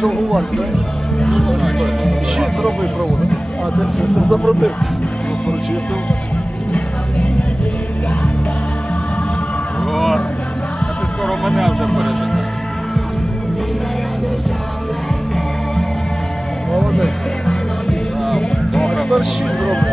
Цього варто, так? Щит зроби проводити. А, ти все, запротив. Прочистив. О, а ти скоро мене вже пережити. Молодець. Добре. Тепер щит зроби.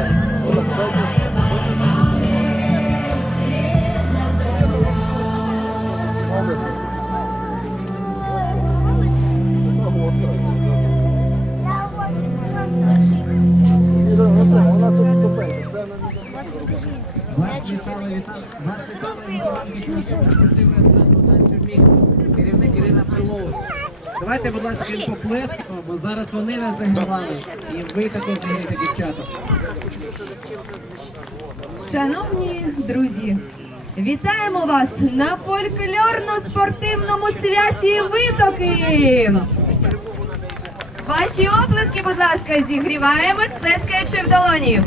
Вас танцю мікс. Керівник Ірина Фриловська. Давайте, будь ласка, їм поплескаємо, бо зараз вони нас загравали. І ви також грієте дівчата. Шановні друзі, вітаємо вас на фольклорно-спортивному святі витоки. Ваші оплески, будь ласка, зігріваємось, плескаючи в долоні.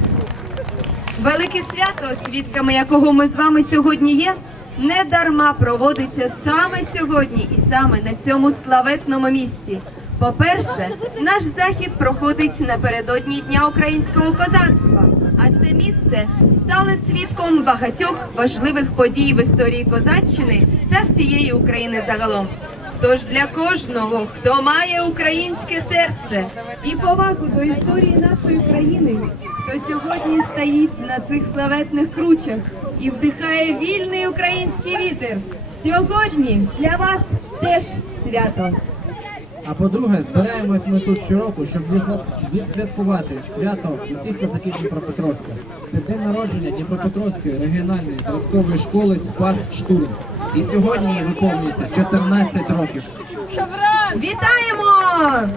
Велике свято, свідками якого ми з вами сьогодні є, не дарма проводиться саме сьогодні і саме на цьому славетному місці. По-перше, наш захід проходить напередодні Дня українського козацтва, а це місце стало свідком багатьох важливих подій в історії козаччини та всієї України загалом. Тож для кожного, хто має українське серце і повагу до історії нашої країни, хто сьогодні стоїть на цих славетних кручах і вдихає вільний український вітер, сьогодні для вас теж свято. А по-друге, збираємось ми тут щороку, щоб відсвят- відсвяткувати свято усіх козаків Дніпропетровська. Це день народження Дніпропетровської регіональної зразкової школи Спас Штурм. І сьогодні їй виповнюється 14 років. Вітаємо!